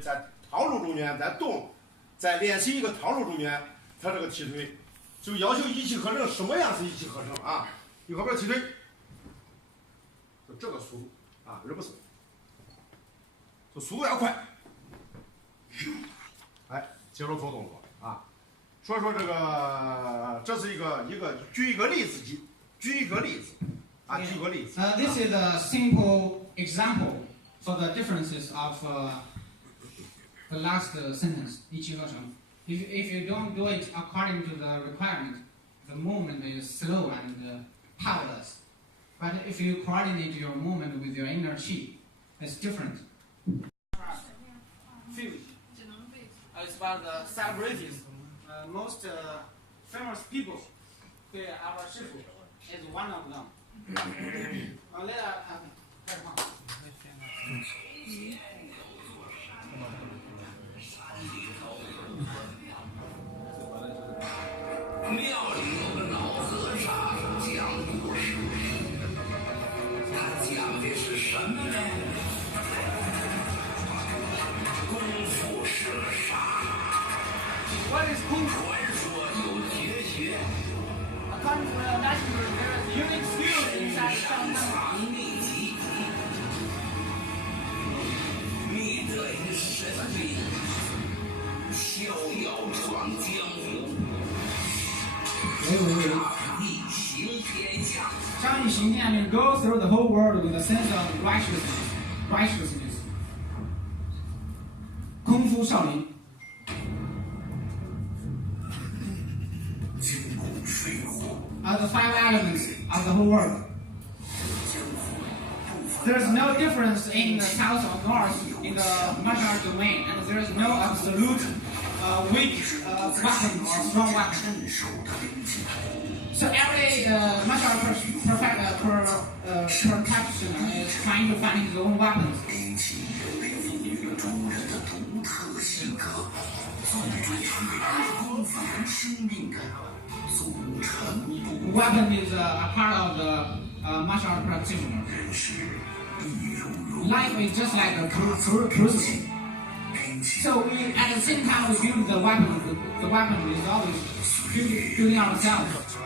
在套路中间在动，在练习一个套路中间，他这个踢腿就要求一气呵成。什么样是一气呵成啊？你后边踢腿，就这个速度啊，而不是，就速度要快。哎，接着做动作啊。所以说这个这是一个举一个例子啊，举个例子。This is a simple example for the differences of the last sentence, 一气呵成. If you don't do it according to the requirement, the movement is slow and powerless. But if you coordinate your movement with your inner chi, it's different. Fuse. It's about the celebrities. Most famous people. Our Shifu is one of them. What is Kung Fu? According to the master, there is unique skills inside Shaolin. Shaolin go through the whole world with a sense of righteousness. Kung Fu Shaolin. Are the 5 elements of the whole world. There is no difference in the south or north in the martial art domain, and there is no absolute weak weapon or strong weapon. So every martial art practitioner is trying to find his own weapons. Weapon is a part of the martial art practitioner. Life is just like a crucible. So we, at the same time, we build the weapon. The weapon is always building ourselves.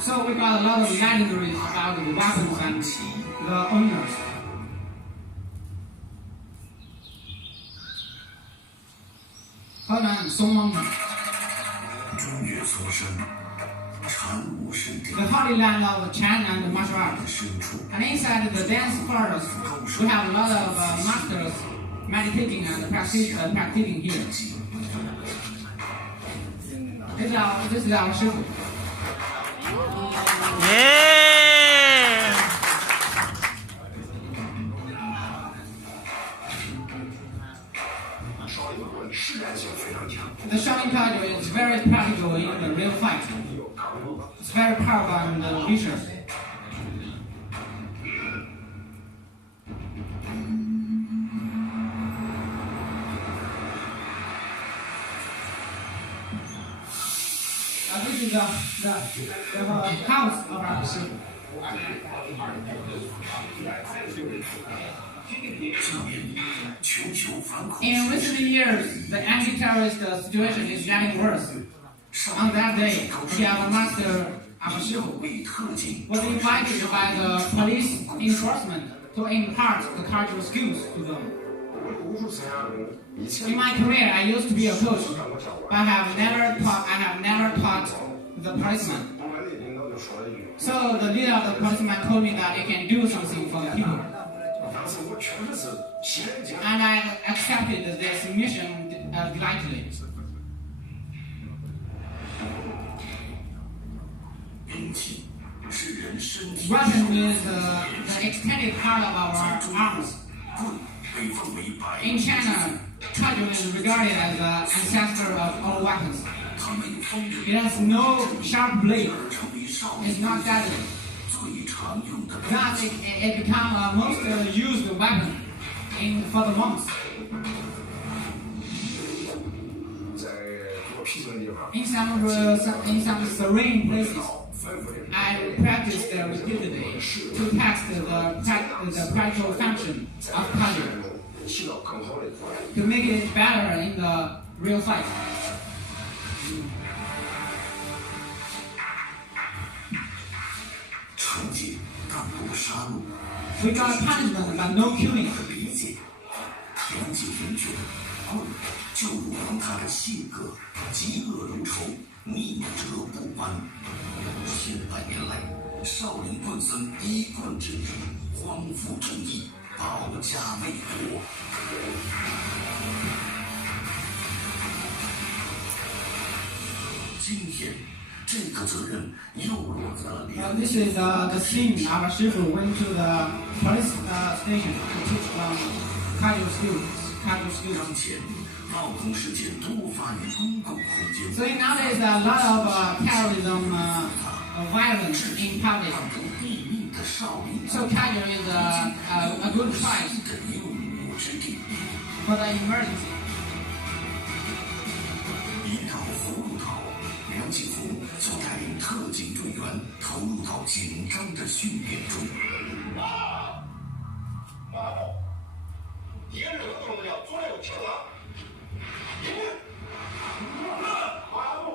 So we got a lot of legendaries about the weapons and the owners. The Holy Land of Chan and martial arts. And inside the dance forest, we have a lot of masters meditating and practicing here. This is our Shifu. Yeah! The Shaolin Kaido is very practical in the real fight. It's very powerful and vicious. This is the house of our Shifu. In recent years, the anti-terrorist situation is getting worse. On that day, we have a master Shifu was invited by the police enforcement to impart the cultural skills to them. In my career, I used to be a coach, but I have never taught the policeman. So the leader of the policeman told me that I can do something for the people. And I accepted this mission gladly. Weapon is the extended part of our arms. In China, Taijun is regarded as the ancestor of all weapons. It has no sharp blade. It's not deadly. Thus, it became a most used weapon for the monks. In some serene places, I practiced repeatedly to test the practical function of cardio, to make it better in the real fight. We got punishment but no killing. 田径人觉得棍就如同他的性格，嫉恶如仇，逆折不弯。千百年来，少林棍僧一棍之力，匡扶正义，保家卫国。今天，这个责任又落在了梁。This is the scene our Shifu went to the police station to teach cardio skills. 当前，暴动事件多发于公共空间。 So nowadays a lot of terrorism violence in public. 毙命的少林 So cardio is a good choice 的用武之地。 for the emergency. 一到葫芦岛，梁继福就带领特警队员投入到紧张的训练中。敌人的重要，左右听了，一定，马步，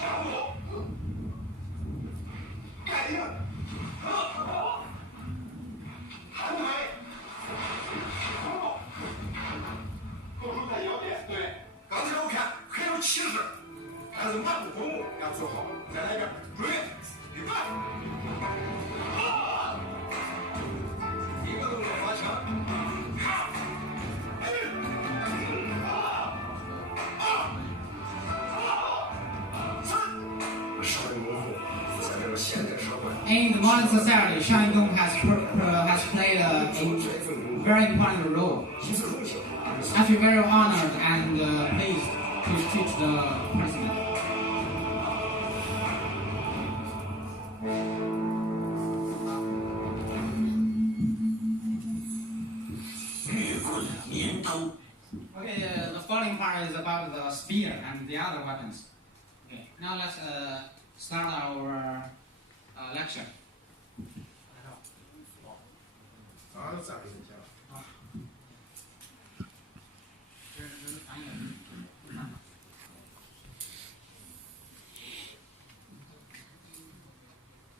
下步，盖定，韩台，构筑在腰点，对，刚才我看很有气势，但是马步过目要做好，再来一遍，准备，预备。 In the modern society, Shaolin has played a very important role. I feel very honored and pleased to teach the president. 月棍、镰刀。 Okay, the following part is about the spear and the other weapons. Okay, now let's start our lecture.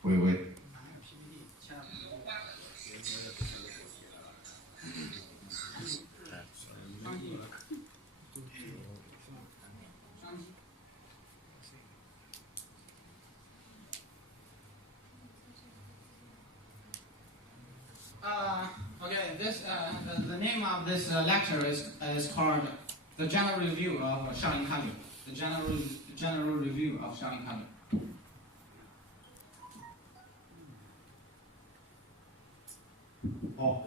喂喂。 Okay, the name of this lecture is called the General Review of Shaolin Cardio. The General Review of Shaolin Cardio. 好，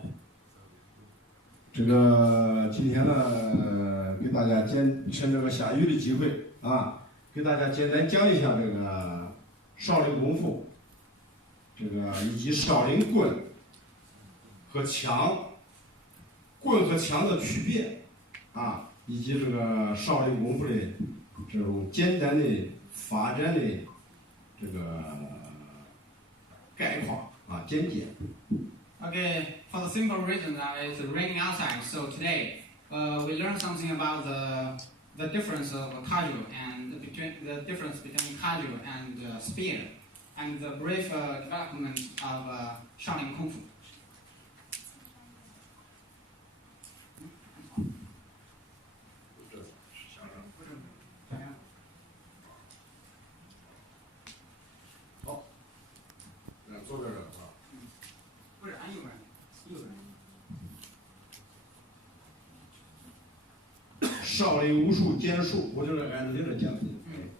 这个今天呢，给大家趁这个下雨的机会啊，给大家简单讲一下这个少林功夫，这个以及少林棍和枪，棍和枪的区别啊，以及这个少林功夫的这种简单的发展的这个概况啊简介。 Okay, for the simple reason that it's raining outside, so today we learned something about the difference of cardio and the difference between cardio and spear, and the brief development of Shaolin Kung Fu. 好，那左边这个啊。 不是，俺右边，右边。少林武术简述，我就是按照你这讲的。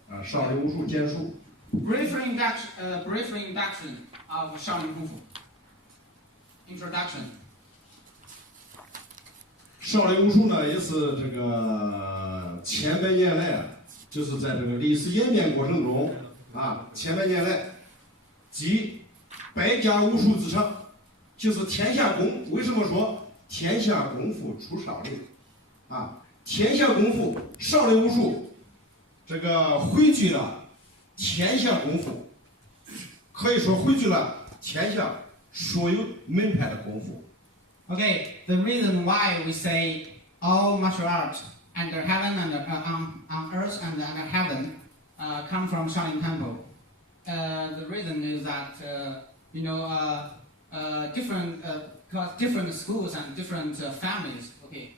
啊，少林武术简述。Brief introduction of Shaolin Kung Fu. Introduction. 少林武术呢，也是这个千百年来，就是在这个历史演变过程中啊，千百年来，集百家武术之长，就是天下功。为什么说天下功夫出少林？啊，天下功夫，少林武术，这个汇聚了天下功夫，可以说汇聚了天下所有门派的功夫。 Okay, the reason why we say all martial arts under heaven and on earth and under heaven come from Shaolin Temple. The reason is that different schools and different families. Okay,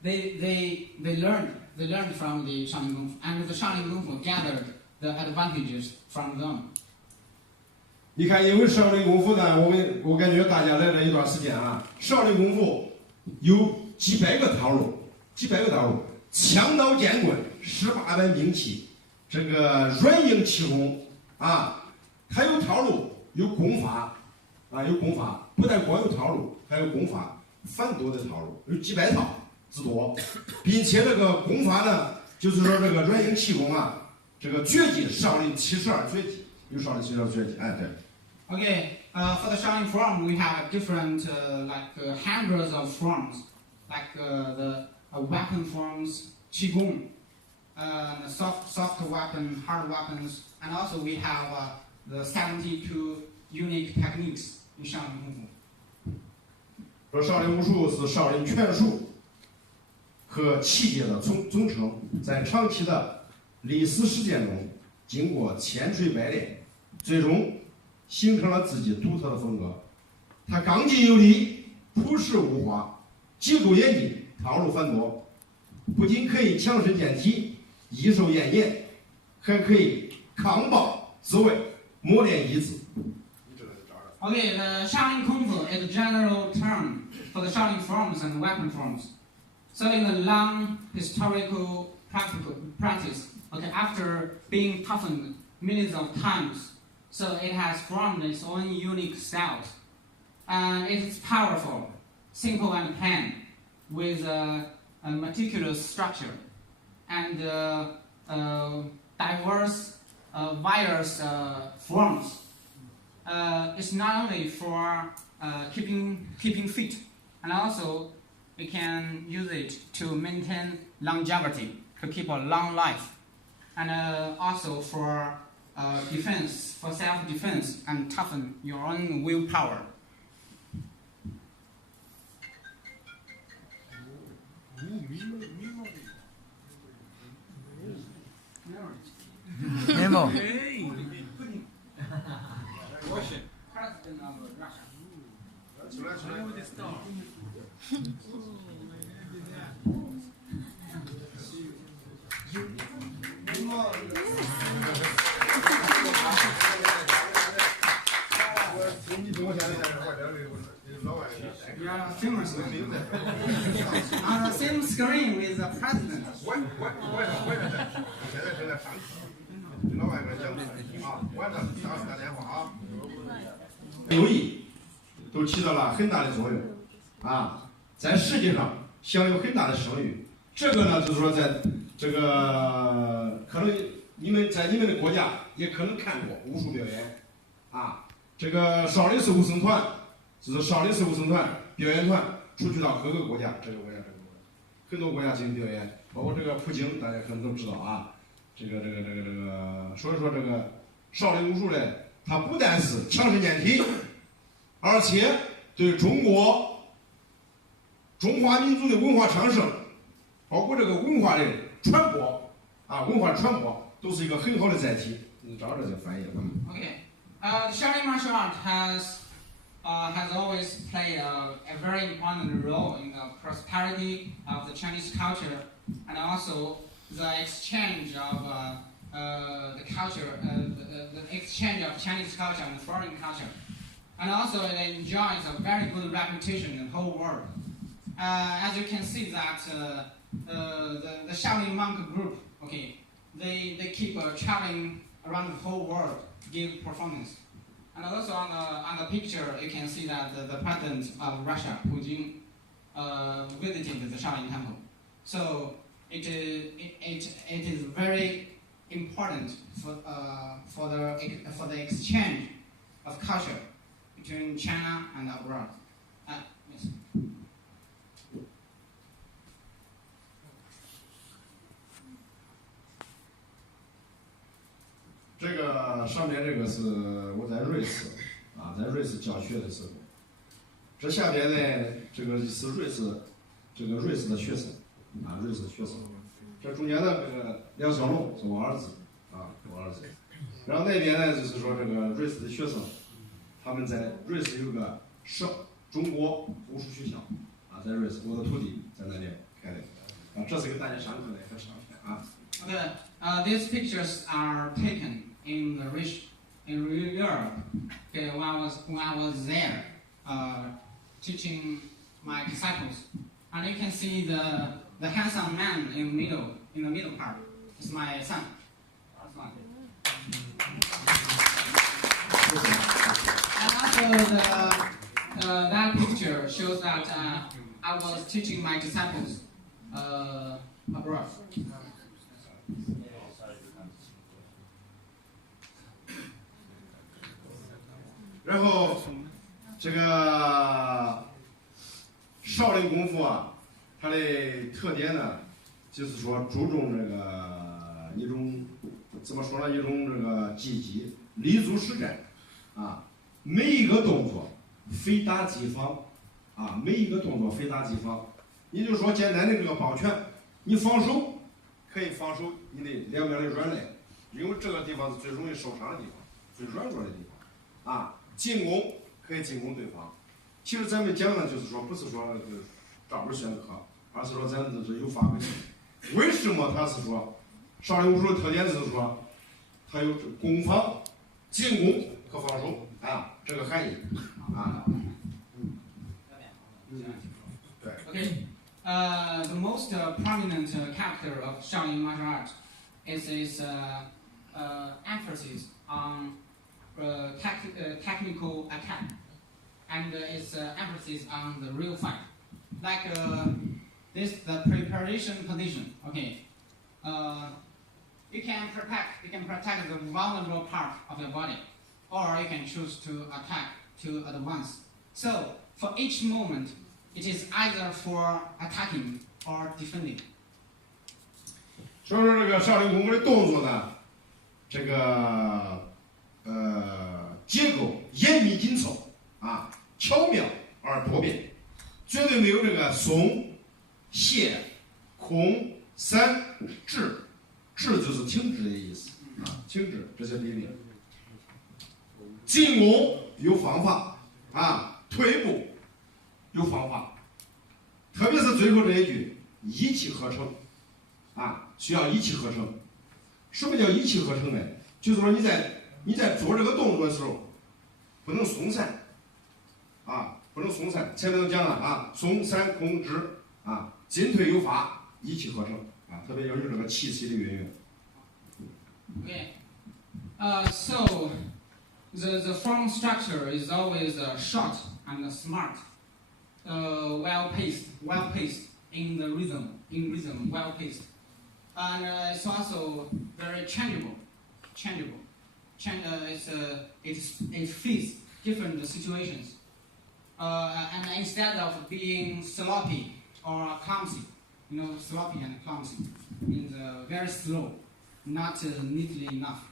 they learned from the Shaolin Kung Fu, and the Shaolin Kung Fu gathered the advantages from them. 你看，因为少林功夫呢，我感觉大家来了一段时间啊，少林功夫有几百个套路，枪刀剑棍18般兵器，这个软硬气功啊，它有套路，有功法啊，有功法，不但光有套路，还有功法，繁多的套路，有几百套之多，并且这个功法呢，就是说这个软硬气功啊，这个绝技少林72绝技。 有少林72绝技，哎，对。Okay, for the Shaolin form, we have different hundreds of forms, like the weapon forms, qigong, soft weapon, hard weapons, and also we have the 72 unique techniques in Shaolin Kung Fu. 说少林武术是少林拳术和气节的总称，在长期的历史实践中，经过千锤百炼。 最终形成了自己独特的风格。它刚劲有力，朴实无华，结构严谨，套路繁多，不仅可以强身健体、益寿延年，还可以抗暴自卫、磨练意志。 Okay, the Shaolin Kung Fu is a general term for the Shaolin forms and weapon forms. So in the long historical practice, okay, after being toughened millions of times, so it has formed its own unique styles. And it is powerful, simple and plain, with a meticulous structure and diverse, various forms. It's not only for keeping fit, and also we can use it to maintain longevity, to keep a long life, and also for defense, for self-defense, and toughen your own willpower. Memo. President of Russia. 出来。 You are famous man. On the same screen with the president. 友谊都起到了很大的作用啊，在世界上享有很大的声誉。这个呢，就是说在这个可能你们在你们的国家也可能看过武术表演啊。这个少林寺武僧团就是少林寺武僧团表演团出去到各个国家，这个国家，很多国家进行表演，包括这个普京，大家可能都知道啊。这个，所以说这个少林武术呢，它不但是强身健体，而且对中华民族的文化昌盛，包括这个文化的传播啊，文化传播都是一个很好的载体。你照这就翻译了吧。Okay, the Shaolin martial art has always played a very important role in the prosperity of the Chinese culture, and also the exchange of the culture, the exchange of Chinese culture and foreign culture, and also it enjoys a very good reputation in the whole world. As you can see that the Shaolin monk group, okay, they keep traveling around the whole world to give performance. And also on the picture, you can see that the president of Russia, Pu Jing, visited the Shaolin temple. So it is very important for the exchange of culture between China and abroad. Yes. 这个上面这个是我在瑞士啊，在瑞士教学的时候。这下边呢，这个是瑞士的学生啊，瑞士的学生。这中间的这个梁小龙是我儿子啊，我儿子。然后那边呢，就是说这个瑞士的学生，他们在瑞士有个中国武术学校啊，在瑞士，我的徒弟在那边开的啊，这是给大家上课的一个照片啊。Okay, these pictures are taken in Europe. Okay, when I was there, teaching my disciples, and you can see the handsome man in the middle part. It's my son. And also that picture shows that I was teaching my disciples abroad. 然后这个少林功夫啊，它的特点呢，就是说注重这个一种怎么说呢？一种这个积极立足实战啊，每一个动作非打即防啊，每一个动作非打即防。也就是说，简单的这个抱拳，你防守可以防守你的两边的软肋，因为这个地方是最容易受伤的地方，最软弱的地方啊。进攻可以进攻对方。其实咱们讲的就是说，不是说照本宣科，而是说咱们就是有法可循。为什么他是说少林武术的特点就是说，它有攻防、进攻和防守啊，这个含义啊。对。Okay. The most prominent character of Shaolin martial art is its emphasis on technical attack and its emphasis on the real fight. Like the preparation position. Okay. You can protect the vulnerable part of your body, or you can choose to attack to advance. So for each moment, it is either for attacking or defending. 所以说这个少林功夫的动作呢，这个结构严密紧凑啊，巧妙而多变，绝对没有这个松、懈、空、散、滞，滞就是停止的意思啊，停止这些地名。进攻有方法啊，退步有方法，特别是最后这一句一气呵成啊，需要一气呵成。什么叫一气呵成呢？就是说你在做这个动作的时候，不能松散啊，不能松散。前面都讲了啊，松散控制啊，进退有法，一气呵成啊，特别要有这个气息的运用。Okay. So the form structure is always short and smart, well paced in rhythm, well paced, and it's also very changeable. It fits different situations, and instead of being sloppy or clumsy, sloppy and clumsy means very slow, not neatly enough.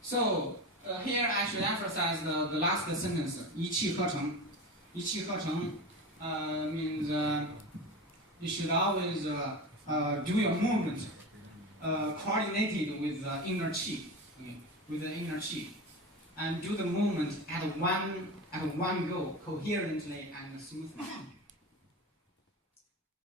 So here I should emphasize the last sentence, 一气呵成. 一气呵成 means you should always do your movement coordinated with the inner qi, and do the movement at one go, coherently and smoothly.